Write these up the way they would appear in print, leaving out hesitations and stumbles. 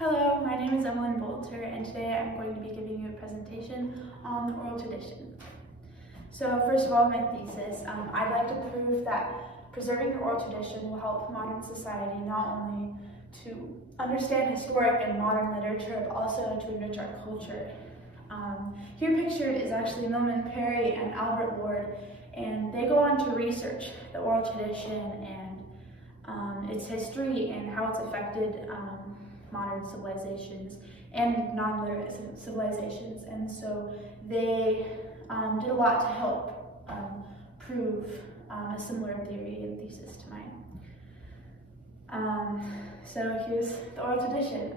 Hello, my name is Emmeline Bolter, and today I'm going to be giving you a presentation on the oral tradition. So first of all, my thesis, I'd like to prove that preserving the oral tradition will help modern society not only to understand historic and modern literature, but also to enrich our culture. Here pictured is actually Milman Parry and Albert Lord, and they go on to research the oral tradition and its history and how it's affected modern civilizations and non-literate civilizations. And so they did a lot to help prove a similar theory and thesis to mine. So here's the oral tradition.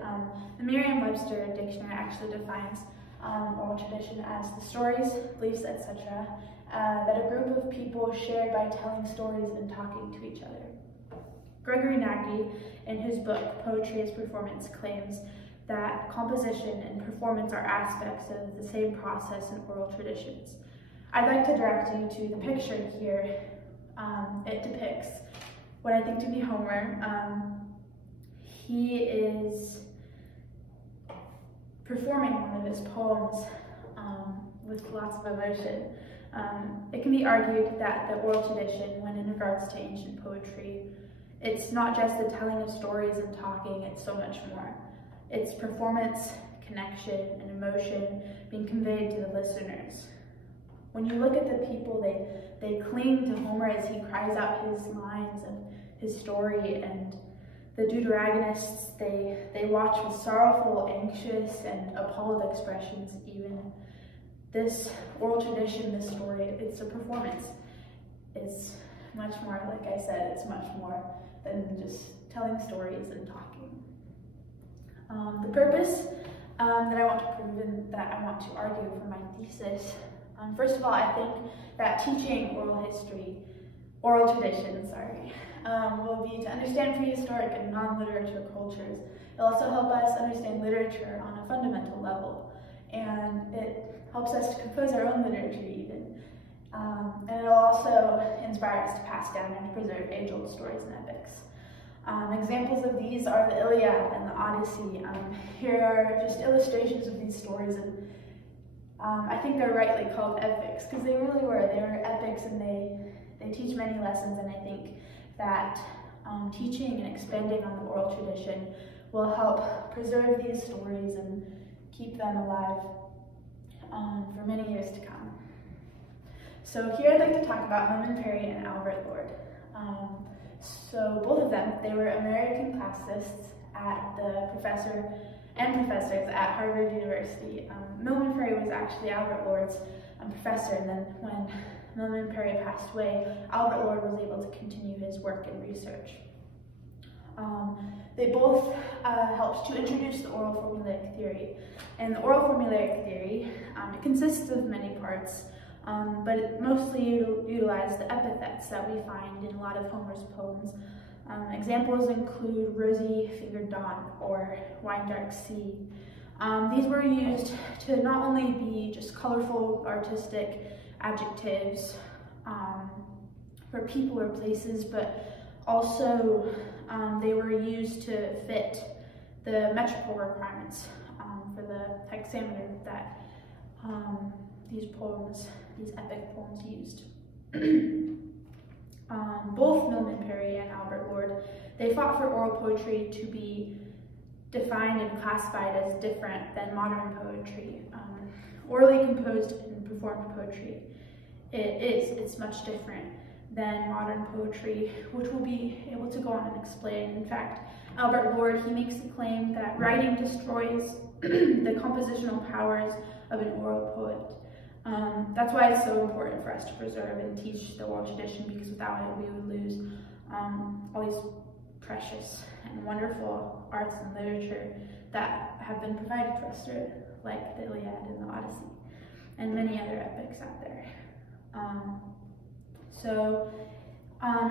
The Merriam-Webster dictionary actually defines oral tradition as the stories, beliefs, etc. That a group of people shared by telling stories and talking to each other. Gregory Nagy, in his book, Poetry as Performance, claims that composition and performance are aspects of the same process in oral traditions. I'd like to direct you to the picture here. It depicts what I think to be Homer. He is performing one of his poems with lots of emotion. It can be argued that the oral tradition, when in regards to ancient poetry, it's not just the telling of stories and talking, it's so much more. It's performance, connection, and emotion being conveyed to the listeners. When you look at the people, they cling to Homer as he cries out his lines and his story, and the Deuteragonists, they watch with sorrowful, anxious, and appalled expressions even. This oral tradition, this story, it's a performance. It's much more, like I said, it's much more than just telling stories and talking. The purpose that I want to prove and that I want to argue for my thesis, first of all, I think that teaching oral tradition, will be to understand prehistoric and non-literature cultures. It'll also help us understand literature on a fundamental level, and it helps us to compose our own literature even. And it'll also inspire us to pass down and to preserve age-old stories and epics. Examples of these are the Iliad and the Odyssey. Here are just illustrations of these stories, and I think they're rightly called epics because they really were. They were epics, and they teach many lessons, and I think that teaching and expanding on the oral tradition will help preserve these stories and keep them alive for many years to come. So here I'd like to talk about Milman Parry and Albert Lord. So both of them, they were American classicists at professors at Harvard University. Milman Parry was actually Albert Lord's professor, and then when Milman Parry passed away, Albert Lord was able to continue his work and research. They both helped to introduce the oral formulaic theory. And the oral formulaic theory, it consists of many parts, but it mostly utilized the epithets that we find in a lot of Homer's poems. Examples include rosy-fingered dawn or wine-dark sea. These were used to not only be just colorful, artistic adjectives for people or places, but also they were used to fit the metrical requirements for the hexameter that these epic poems used. Both Milman Parry and Albert Lord, they fought for oral poetry to be defined and classified as different than modern poetry. Orally composed and performed poetry, it's much different than modern poetry, which we'll be able to go on and explain. In fact, Albert Lord, he makes the claim that writing destroys the compositional powers of an oral poet. That's why it's so important for us to preserve and teach the oral tradition, because without it we would lose all these precious and wonderful arts and literature that have been provided to us, like the Iliad and the Odyssey, and many other epics out there.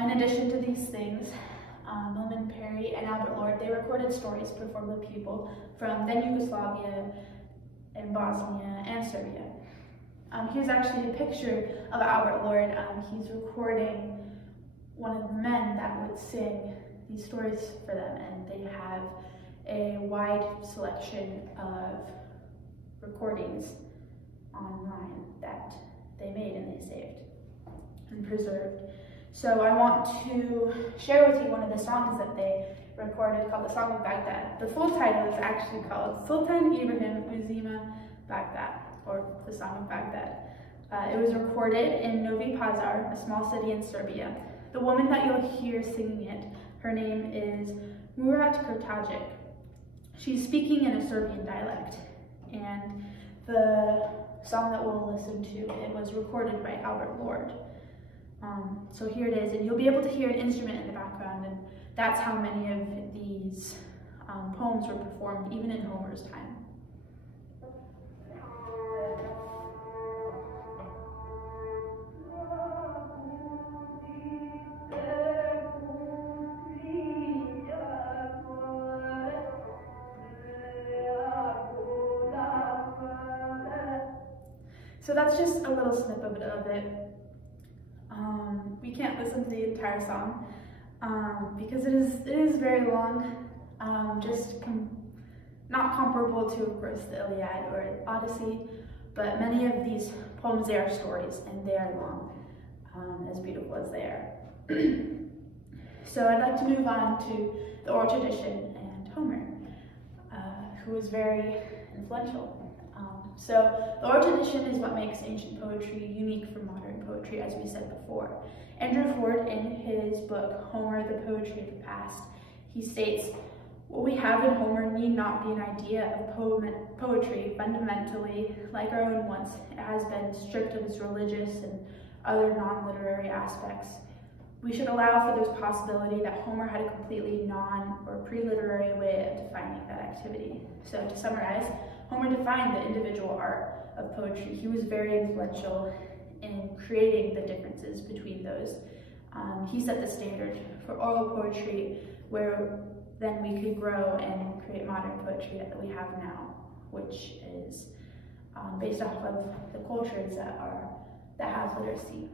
In addition to these things, Milman Parry and Albert Lord, they recorded stories performed by people from then Yugoslavia and Bosnia and Serbia. Here's actually a picture of Albert Lord. He's recording one of the men that would sing these stories for them, and they have a wide selection of recordings online that they made and they saved and preserved. So I want to share with you one of the songs that they recorded called the Song of Baghdad. The full title is actually called Sultan Ibrahim Uzima Baghdad, or the Song of Baghdad. It was recorded in Novi Pazar, a small city in Serbia. The woman that you'll hear singing it, her name is Murat Kurtagic. She's speaking in a Serbian dialect, and the song that we'll listen to, it was recorded by Albert Lord. So here it is, and you'll be able to hear an instrument in the background, and that's how many of these poems were performed even in Homer's time. So that's just a little snippet of it. We can't listen to the entire song because it is very long, not comparable to, of course, the Iliad or Odyssey, but many of these poems, they are stories and they are long, as beautiful as they are. So I'd like to move on to the oral tradition and Homer, who was very influential. So the oral tradition is what makes ancient poetry unique from modern poetry, as we said before. Andrew Ford, in his book, Homer, the Poetry of the Past, he states, "What we have in Homer need not be an idea of poetry fundamentally like our own once it has been stripped of its religious and other non-literary aspects. We should allow for this possibility that Homer had a completely non- or pre-literary way of defining that activity." So to summarize, Homer defined the individual art of poetry. He was very influential in creating the differences between those. He set the standard for oral poetry, where then we could grow and create modern poetry that we have now, which is based off of the cultures that have literacy.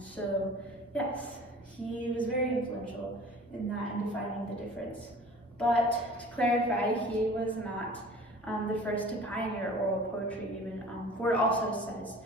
So yes, he was very influential in that and defining the difference. But to clarify, he was not the first to pioneer oral poetry even. Ford also says,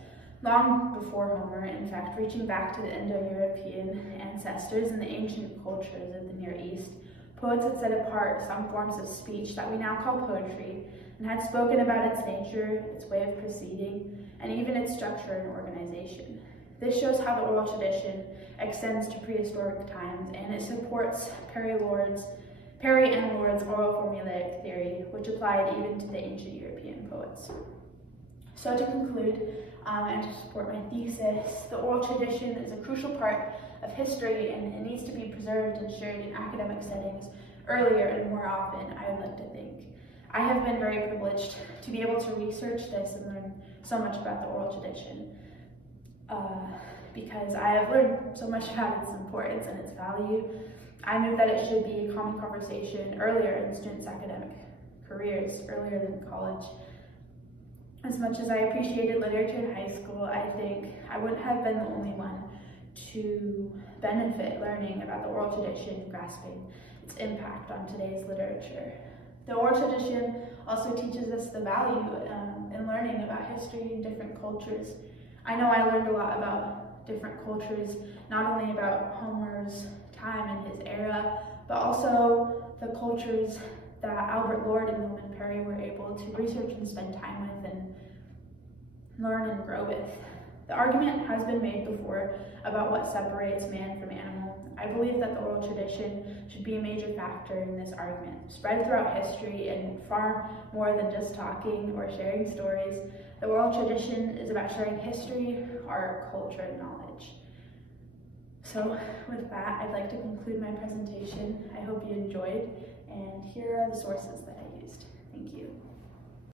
long before Homer, in fact, reaching back to the Indo-European ancestors and the ancient cultures of the Near East, poets had set apart some forms of speech that we now call poetry and had spoken about its nature, its way of proceeding, and even its structure and organization. This shows how the oral tradition extends to prehistoric times, and it supports Perry and Lord's oral formulaic theory, which applied even to the ancient European poets. So to conclude, and to support my thesis, the oral tradition is a crucial part of history, and it needs to be preserved and shared in academic settings earlier and more often, I would like to think. I have been very privileged to be able to research this and learn so much about the oral tradition, because I have learned so much about its importance and its value. I knew that it should be a common conversation earlier in students' academic careers, earlier than college. As much as I appreciated literature in high school, I think I wouldn't have been the only one to benefit learning about the oral tradition, grasping its impact on today's literature. The oral tradition also teaches us the value in learning about history and different cultures. I know I learned a lot about different cultures, not only about Homer's time and his era, but also the cultures that Albert Lord and William Perry were able to research and spend time with and learn and grow with. The argument has been made before about what separates man from animal. I believe that the oral tradition should be a major factor in this argument. Spread throughout history and far more than just talking or sharing stories, the oral tradition is about sharing history, art, culture, and knowledge. So with that, I'd like to conclude my presentation. I hope you enjoyed, and here are the sources that